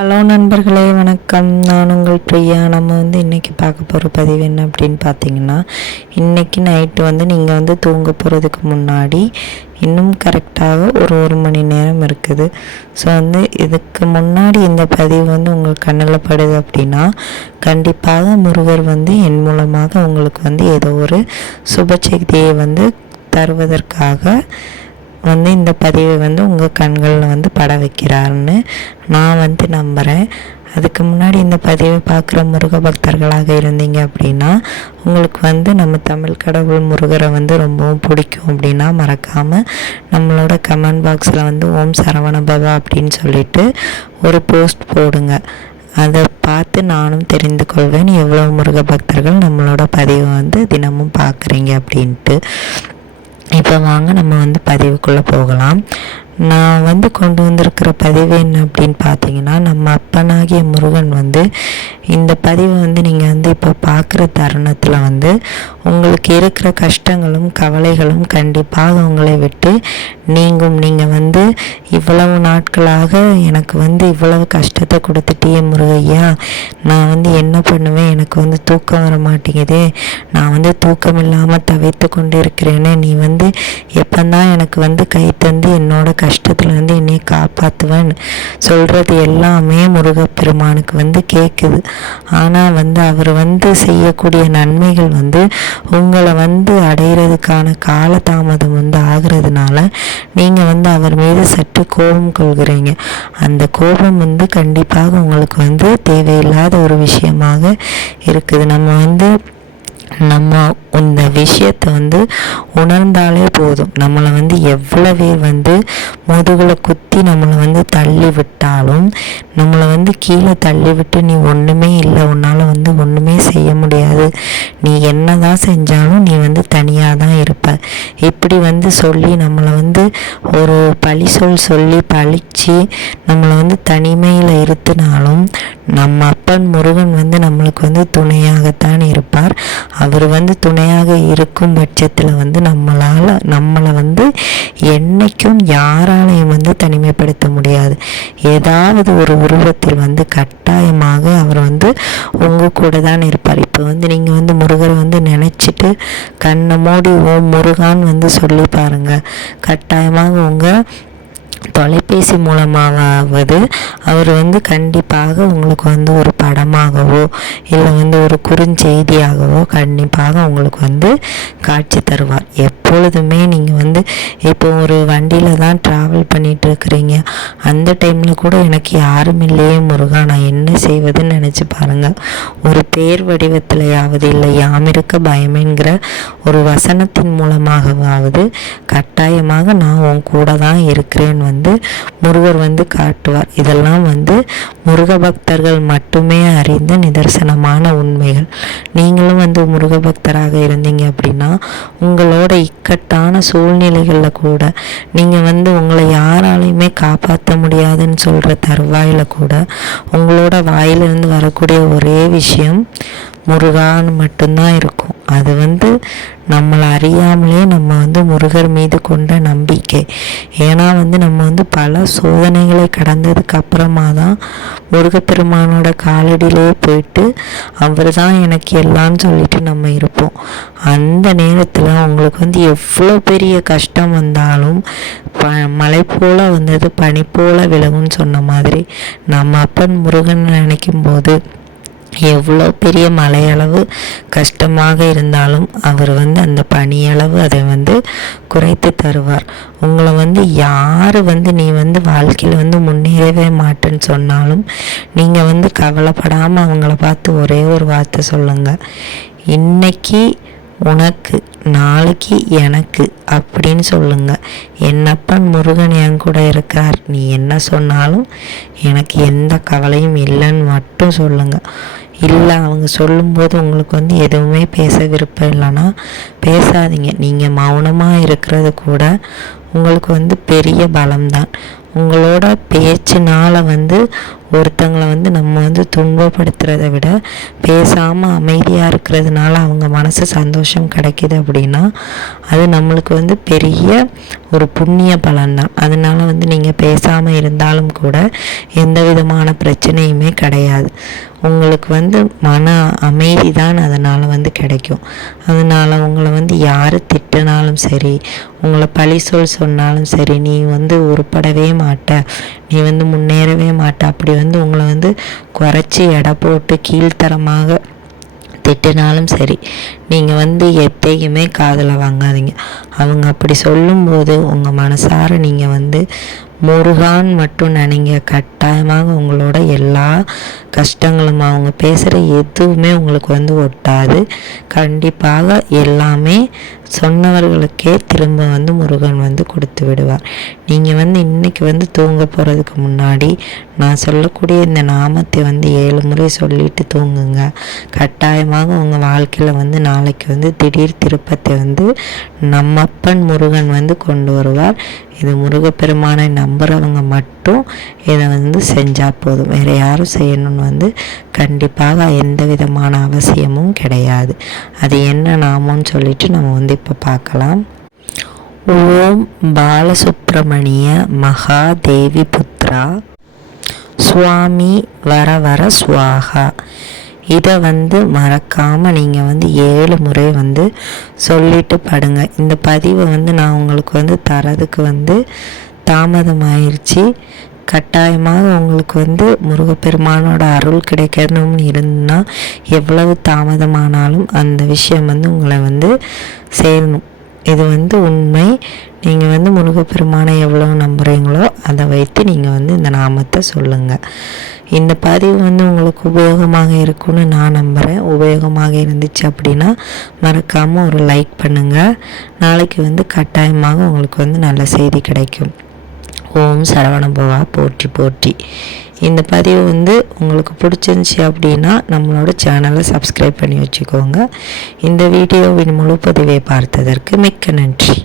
Hello நண்பர்களே, வணக்கம். நான் உங்கள் பிரியா. நம்ம இன்றைக்கி பார்க்க போகிற பதிவு என்ன அப்படின்னு பார்த்தீங்கன்னா, இன்றைக்கி நைட்டு நீங்கள் தூங்க போகிறதுக்கு முன்னாடி இன்னும் கரெக்டாக ஒரு மணி நேரம் இருக்குது. ஸோ இதுக்கு முன்னாடி இந்த பதிவு உங்கள் கண்ணில் படுது அப்படின்னா கண்டிப்பாக முருகர் என் மூலமாக உங்களுக்கு ஏதோ ஒரு சுப செய்தியை தருவதற்காக இந்த பதிவை உங்கள் கண்களில் பட வைக்கிறாருன்னு நான் நம்புகிறேன். அதுக்கு முன்னாடி இந்த பதிவை பார்க்குற முருக பக்தர்களாக இருந்தீங்க அப்படின்னா உங்களுக்கு நம்ம தமிழ் கடவுள் முருகரை ரொம்பவும் பிடிக்கும் அப்படின்னா மறக்காமல் நம்மளோட கமெண்ட் பாக்ஸில் ஓம் சரவண பவா அப்படின்னு சொல்லிட்டு ஒரு போஸ்ட் போடுங்க. அதை பார்த்து நானும் தெரிந்து கொள்வேன் எவ்வளோ முருக பக்தர்கள் நம்மளோட பதிவை தினமும் பார்க்குறீங்க அப்படின்ட்டு. இப்போ வாங்க நம்ம பதிவுக்குள்ளே போகலாம். நான் கொண்டு வந்திருக்கிற பதிவு என்ன அப்படின்னு பார்த்தீங்கன்னா, நம்ம அப்பனாகிய முருகன் இந்த பதிவை நீங்கள் இப்போ பார்க்குற தருணத்தில் உங்களுக்கு இருக்கிற கஷ்டங்களும் கவலைகளும் கண்டிப்பாக உங்களை விட்டு நீங்கும். நீங்கள் இவ்வளவு நாட்களாக எனக்கு இவ்வளவு கஷ்டத்தை கொடுத்துட்டே முருகையா, நான் என்ன பண்ணுவேன், எனக்கு தூக்கம் வர மாட்டேங்குதே, நான் தூக்கம் இல்லாமல் தவித்து கொண்டு இருக்கிறேன்னு நீ எப்போதான் எனக்கு கை தந்து என்னோட கஷ்டத்துலேருந்து என்னை காப்பாற்றுவேன்னு சொல்கிறது எல்லாமே முருகப்பெருமானுக்கு கேட்குது. ஆனால் அவர் செய்யக்கூடிய நன்மைகள் உங்களை அடைகிறதுக்கான காலதாமதம் ஆகிறதுனால நீங்கள் அவர் மீது சற்று கோபம் கொள்கிறீங்க. அந்த கோபம் கண்டிப்பாக உங்களுக்கு தேவையில்லாத ஒரு விஷயமாக இருக்குது. நம்ம இந்த விஷயத்தை உணர்ந்தாலே போதும். நம்மளை எவ்வளோ பேர் முதுகில் குத்தி நம்மளை தள்ளி விட்டாலும் நம்மளை கீழே தள்ளி விட்டு நீ ஒன்றுமே இல்லை, உன்னால் ஒன்றுமே செய்ய முடியாது, நீ என்ன தான் செஞ்சாலும் நீ தனியாக தான் இருப்ப, இப்படி சொல்லி நம்மளை ஒரு பழி சொல்லி பழித்து நம்மளை தனிமையில் இருத்தினாலும் நம்ம அப்பன் முருகன் நம்மளுக்கு துணையாகத்தான் இருப்பார். அவர் துணையாக இருக்கும் பட்சத்தில் நம்மளை என்னைக்கும் யாராலையும் தனிமைப்படுத்த முடியாது. ஏதாவது ஒரு உருவத்தில் கட்டாயமாக அவர் உங்கள் கூட தான் இருப்பார். இப்போ நீங்கள் முருகரை நினச்சிட்டு கண்ணை மூடி ஓம் முருகான்னு சொல்லி பாருங்கள். கட்டாயமாக உங்கள் தொலைபேசி மூலமாவது அவர் கண்டிப்பாக உங்களுக்கு ஒரு படமாகவோ இல்லை ஒரு குறுஞ்செய்தியாகவோ கண்டிப்பாக உங்களுக்கு காட்சி தருவார். எப்பொழுதுமே நீங்கள் இப்போ ஒரு வண்டியில் தான் ட்ராவல் பண்ணிகிட்டு இருக்கிறீங்க, அந்த டைமில் கூட எனக்கு யாரும் இல்லையே முருகா, நான் என்ன செய்வதுன்னு நினச்சி பாருங்கள். ஒரு பேர் வடிவத்திலையாவது இல்லை யாமிருக்க பயமேங்கிற ஒரு வசனத்தின் மூலமாகவாவது கட்டாயமாக நான் உன் கூட தான் இருக்கிறேன் முருகர் காட்டுவார். இதெல்லாம் முருக பக்தர்கள் மட்டுமே அறிந்த நிதர்சனமான உண்மைகள். நீங்களும் முருக பக்தராக இருந்தீங்க அப்படின்னா உங்களோட இக்கட்டான சூழ்நிலைகளில் கூட நீங்கள் உங்களை யாராலையுமே காப்பாற்ற முடியாதுன்னு சொல்கிற தருவாயில் கூட உங்களோட வாயிலிருந்து வரக்கூடிய ஒரே விஷயம் முருகான்னு மட்டும்தான் இருக்கும். அது நம்மளை அறியாமலே நம்ம முருகர் மீது கொண்ட நம்பிக்கை. ஏன்னா நம்ம பல சோதனைகளை கடந்ததுக்கு அப்புறமா தான் முருகப்பெருமானோட காலடியிலே போயிட்டு அவர் தான் எனக்கு எல்லாம்னு சொல்லிட்டு நம்ம இருப்போம். அந்த நேரத்தில் உங்களுக்கு எவ்வளோ பெரிய கஷ்டம் வந்தாலும் மலை போல் பனி போல் விலகுன்னு சொன்ன மாதிரி நம்ம அப்பன் முருகன் நினைக்கும் போது எவ்வளோ பெரிய மலையளவு கஷ்டமாக இருந்தாலும் அவர் அந்த பனியளவு அதை குறைத்து தருவார். உங்களை யார் நீ வாழ்க்கையில் முன்னேறவே மாட்டேன்னு சொன்னாலும் நீங்கள் கவலைப்படாமல் அவங்கள பார்த்து ஒரே ஒரு வார்த்தை சொல்லுங்கள், இன்னைக்கு உனக்கு நாளைக்கு எனக்கு அப்படின்னு சொல்லுங்க. என்னப்பன் முருகன் என் கூட இருக்கார், நீ என்ன சொன்னாலும் எனக்கு எந்த கவலையும் இல்லைன்னு மட்டும் சொல்லுங்க. இல்லை அவங்க சொல்லும்போது உங்களுக்கு எதுவுமே பேச விருப்பம் இல்லைன்னா பேசாதீங்க. நீங்கள் மௌனமாக இருக்கிறது கூட உங்களுக்கு பெரிய பலம்தான். உங்களோட பேச்சினால் ஒருத்தங்களை வந்து நம்ம வந்து துன்பப்படுத்துறதை விட பேசாமல் அமைதியாக இருக்கிறதுனால அவங்க மனசு சந்தோஷம் கிடைக்கிது அப்படின்னா அது நம்மளுக்கு வந்து பெரிய ஒரு புண்ணிய பலன் தான். அதனால் வந்து நீங்கள் பேசாமல் இருந்தாலும் கூட எந்த விதமான பிரச்சனையுமே கிடையாது. உங்களுக்கு வந்து மன அமைதி தான் அதனால் வந்து கிடைக்கும். அதனால் உங்களை வந்து யார் திட்டினாலும் சரி, உங்களை பழி சொன்னாலும் சரி, நீ வந்து உருப்படவே மாட்ட, நீ வந்து முன்னேறவே மாட்ட, அப்படி வந்து உங்களை வந்து குறைச்சி எடை போட்டு கீழ்த்தரமாக திட்டினாலும் சரி, நீங்கள் வந்து எத்தையுமே காதில் வாங்காதீங்க. அவங்க அப்படி சொல்லும்போது உங்கள் மனசார நீங்கள் வந்து முருகான் மட்டும் நினைங்க. கட்டாயமாக உங்களோட எல்லா கஷ்டங்களும் அவங்க பேசுகிற எதுவுமே உங்களுக்கு வந்து ஒட்டாது. கண்டிப்பாக எல்லாமே சொன்னவர்களுக்கே திரும்ப வந்து முருகன் வந்து கொடுத்து விடுவார். நீங்கள் வந்து இன்றைக்கி வந்து தூங்க போகிறதுக்கு முன்னாடி நான் சொல்லக்கூடிய இந்த நாமத்தை வந்து 7 முறை சொல்லிட்டு தூங்குங்க. கட்டாயமாக உங்கள் வாழ்க்கையில் வந்து நாளைக்கு வந்து திடீர் திருப்பத்தை வந்து நம்மப்பன் முருகன் வந்து கொண்டு வருவார். இது முருகப்பெருமானை நம்புகிறவங்க மட்டும் இதை வந்து செஞ்சால் போதும். வேறு யாரும் செய்யணும்னு வந்து கண்டிப்பாக எந்த விதமான அவசியமும் கிடையாது. அது என்ன நாமம்னு சொல்லிட்டு நம்ம வந்து இப்போ பார்க்கலாம். ஓம் பாலசுப்ரமணிய மகாதேவி புத்ரா சுவாமி வர சுவாகா. இதை வந்து மறக்காமல் நீங்கள் வந்து 7 முறை வந்து சொல்லிட்டு படுங்க. இந்த பதிவை வந்து நான் உங்களுக்கு வந்து தரதுக்கு வந்து தாமதமாயிருச்சு. கட்டாயமாக உங்களுக்கு வந்து முருகப்பெருமானோட அருள் கிடைக்கணும்னு இருந்தா எவ்வளவு தாமதமானாலும் அந்த விஷயம் வந்து உங்களை வந்து சேரணும். இது வந்து உண்மை. நீங்கள் வந்து முருகப்பெருமானை எவ்வளோ நம்புகிறீங்களோ அதை வைத்து நீங்கள் வந்து இந்த நாமத்தை சொல்லுங்கள். இந்த பதிவு வந்து உங்களுக்கு உபயோகமாக இருக்கும்னு நான் நம்புகிறேன். உபயோகமாக இருந்துச்சு அப்படின்னா மறக்காமல் ஒரு லைக் பண்ணுங்கள். நாளைக்கு வந்து கட்டாயமாக உங்களுக்கு வந்து நல்ல செய்தி கிடைக்கும். ஓம் சரவணபவா போற்றி போற்றி. இந்த பதிவு வந்து உங்களுக்கு பிடிச்சிருந்துச்சி அப்படின்னா நம்மளோட சேனலை சப்ஸ்கிரைப் பண்ணி வச்சுக்கோங்க. இந்த வீடியோவின் முழு பதிவை பார்த்ததற்கு மிக்க நன்றி.